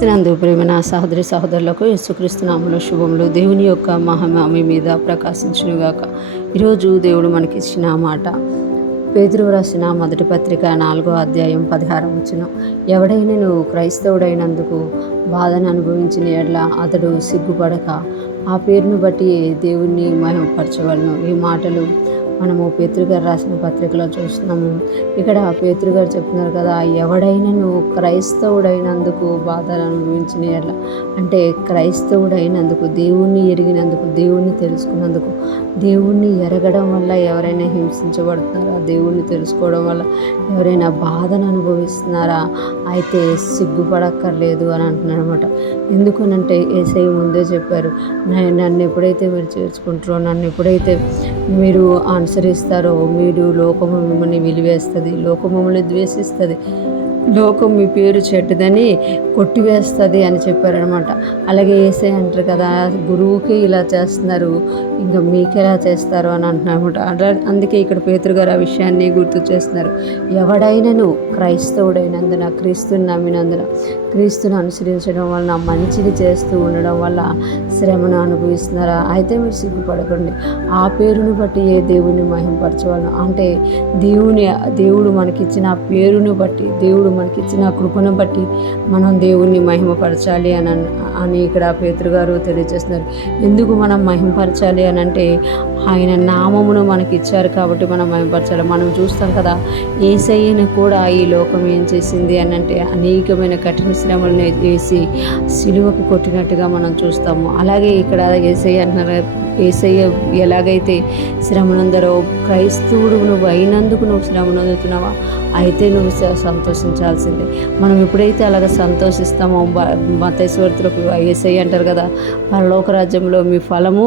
క్రీస్తునందు ప్రేమ సహోదరి సహోదరులకు యేసుక్రీస్తు నామములో శుభములు. దేవుని యొక్క మహిమ మీ మీద ప్రకాశించునుగాక. ఈరోజు దేవుడు మనకిచ్చిన మాట పేతురు రాసిన మొదటి పత్రిక 4వ అధ్యాయం 16వ వచనం. ఎవడైనను క్రైస్తవుడైనందుకు బాధను అనుభవించిన ఎడల అతడు సిగ్గుపడక ఆ పేరును బట్టి దేవుణ్ణి మహిమపరచవలను. ఈ మాటలు మనము పేతురు గారు రాసిన పత్రికలో చూస్తున్నాము. ఇక్కడ పేతురు గారు చెప్తున్నారు కదా, ఎవడైనను క్రైస్తవుడైనందుకు బాధలు అనుభవించిన ఎడల, అంటే క్రైస్తవుడైనందుకు, దేవుణ్ణి ఎరిగినందుకు, దేవుణ్ణి తెలుసుకున్నందుకు, దేవుణ్ణి ఎరగడం వల్ల ఎవరైనా హింసించబడుతున్నారా, దేవుణ్ణి తెలుసుకోవడం వల్ల ఎవరైనా బాధను అనుభవిస్తున్నారా, అయితే సిగ్గుపడక్కర్లేదు అని అంటున్నారు అనమాట. ఎందుకనంటే యేసయ్య ముందే చెప్పారు, నన్ను ఎప్పుడైతే మీరు చేర్చుకుంటారో, నన్ను ఎప్పుడైతే మీరు అనుసరిస్తారో, మీరు లోకము మిమ్మల్ని విలివేస్తుంది, లోకము మిమ్మల్ని ద్వేషిస్తుంది, లోకం మీ పేరు చెడ్డదని కొట్టివేస్తుంది అని చెప్పారనమాట. అలాగే యేసయ్య అంటారు కదా, గురువుకి ఇలా చేస్తున్నారు, ఇంకా మీకెలా చేస్తారు అని అంటున్నారు అనమాట. అందుకే ఇక్కడ పేతురు గారు ఆ విషయాన్ని గుర్తు చేస్తున్నారు. ఎవడైనను క్రైస్తవుడైనందున, క్రీస్తుని నమ్మినందున, క్రీస్తుని అనుసరించడం వలన, మంచిని చేస్తూ ఉండడం వల్ల శ్రమను అనుభవిస్తున్నారా, అయితే మీరు సిగ్గుపడకండి. ఆ పేరును బట్టి ఏ దేవుని మహిమపరచవలను, అంటే దేవుడు మనకిచ్చిన పేరును బట్టి, దేవుడు మనకిచ్చిన కృపను బట్టి మనం దేవుణ్ణి మహిమపరచాలి అని ఇక్కడ పేతురు గారు తెలియజేస్తున్నారు. ఎందుకు మనం మహిమపరచాలి అని అంటే, ఆయన నామమును మనకి ఇచ్చారు కాబట్టి మనం మహిమపరచాలి. మనం చూస్తాం కదా, యేసయ్యను కూడా ఈ లోకం ఏం చేసింది అని అంటే అనేకమైన కఠిన శ్రమలను వేసి సిలువకు కొట్టినట్టుగా మనం చూస్తాము. అలాగే ఇక్కడ యేసయ్య అంటున్నారు, యేసయ్య ఎలాగైతే శ్రమనందరో, క్రైస్తవుడు నువ్వు అయినందుకు నువ్వు శ్రమనందుతున్నావా, అయితే నువ్వు సంతోషించాల్సిందే. మనం ఎప్పుడైతే అలాగ సంతోషిస్తామో, మత్తయి సువార్తలో యేసయ్య అంటారు కదా, పరలోక రాజ్యంలో మీ ఫలము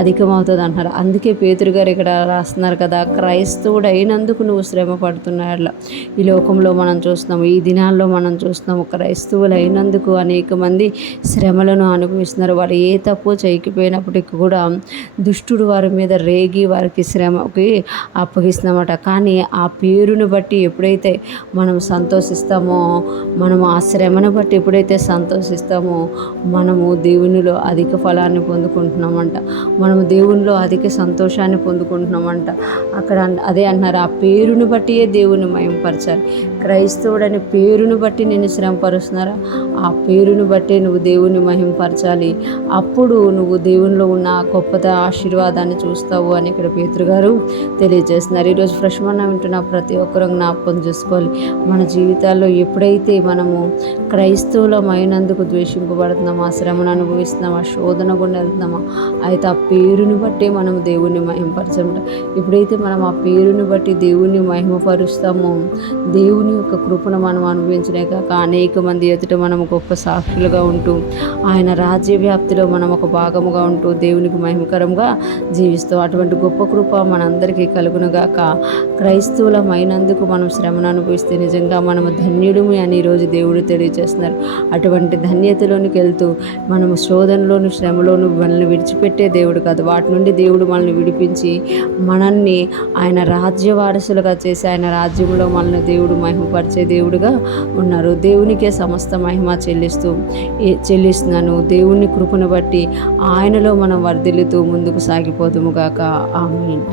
అధికమవుతుంది అంటారు. అందుకే పేతురు గారు ఇక్కడ రాస్తున్నారు కదా, క్రైస్తవుడు అయినందుకు నువ్వు శ్రమ పడుతున్నాడు. ఈ లోకంలో మనం చూస్తున్నాము, ఈ దినాల్లో మనం చూస్తున్నాము, క్రైస్తవులు అయినందుకు అనేక మంది శ్రమలను అనుభవిస్తున్నారు. వారు ఏ తప్పు చేయకపోయినప్పటికీ కూడా దుష్టుడు వారి మీద రేగి వారికి శ్రమకి అప్పగిస్తున్నమాట. కానీ ఆ పేరును బట్టి ఎప్పుడైతే మనం సంతోషిస్తామో, మనము ఆ శ్రమను బట్టి ఎప్పుడైతే సంతోషిస్తామో, మనము దేవునిలో అధిక ఫలాన్ని పొందుకుంటున్నామంట, మనము దేవునిలో అధిక సంతోషాన్ని పొందుకుంటున్నామంట. అక్కడ అదే అంటున్నారు, ఆ పేరును బట్టియే దేవుని మహిమపరచాలి. క్రైస్తవుడని పేరును బట్టి నేను శ్రమపరుస్తున్నారా, ఆ పేరును బట్టే నువ్వు దేవుని మహిమపరచాలి. అప్పుడు నువ్వు దేవునిలో ఉన్న గొప్ప ఆశీర్వాదాన్ని చూస్తావు అని ఇక్కడ పేతురు గారు తెలియజేస్తున్నారు. ఈరోజు ఫ్రెష్ మన్నా వింటున్న ప్రతి ఒక్కరూ జ్ఞాపకం చేసుకోవాలి, మన జీవితాల్లో ఎప్పుడైతే మనము క్రైస్తవులమైనందుకు ద్వేషింపబడుతున్నామా, శ్రమను అనుభవిస్తున్నామా, శోధన గుండా వెళ్తున్నామా, అయితే ఆ పేరుని బట్టే మనం దేవుణ్ణి మహిమపరచమాట. ఎప్పుడైతే మనం ఆ పేరుని బట్టి దేవుణ్ణి మహిమపరుస్తామో, దేవుని యొక్క కృపను మనం అనుభవించనే కాక అనేక మంది ఎదుట మనం గొప్ప సాక్షులుగా ఉంటూ, ఆయన రాజ్య వ్యాప్తిలో మనం ఒక భాగముగా ఉంటూ దేవునికి మహిమకరంగా జీవిస్తూ, అటువంటి గొప్ప కృప మనందరికీ కలుగునుగాక. క్రైస్తవులమైనందుకు మనం శ్రమను అనుభవిస్తే నిజంగా మనము ధన్యుడిమి అని ఈరోజు దేవుడు తెలియజేస్తున్నారు. అటువంటి ధన్యతలోనికి వెళ్తూ మనము శోధనలోను, శ్రమలోను మనల్ని విడిచిపెట్టే దేవుడు కాదు. వాటి నుండి దేవుడు మనల్ని విడిపించి మనల్ని ఆయన రాజ్య వారసులుగా చేసి, ఆయన రాజ్యంలో మనల్ని దేవుడు మహిమపరిచే దేవుడుగా ఉన్నారు. దేవునికే సమస్త మహిమ చెల్లిస్తున్నాను. దేవుని కృపను బట్టి ఆయనలో మనం వర్ధిల్లుతూ ముందుకు సాగిపోదుము గాక. ఆమేన్.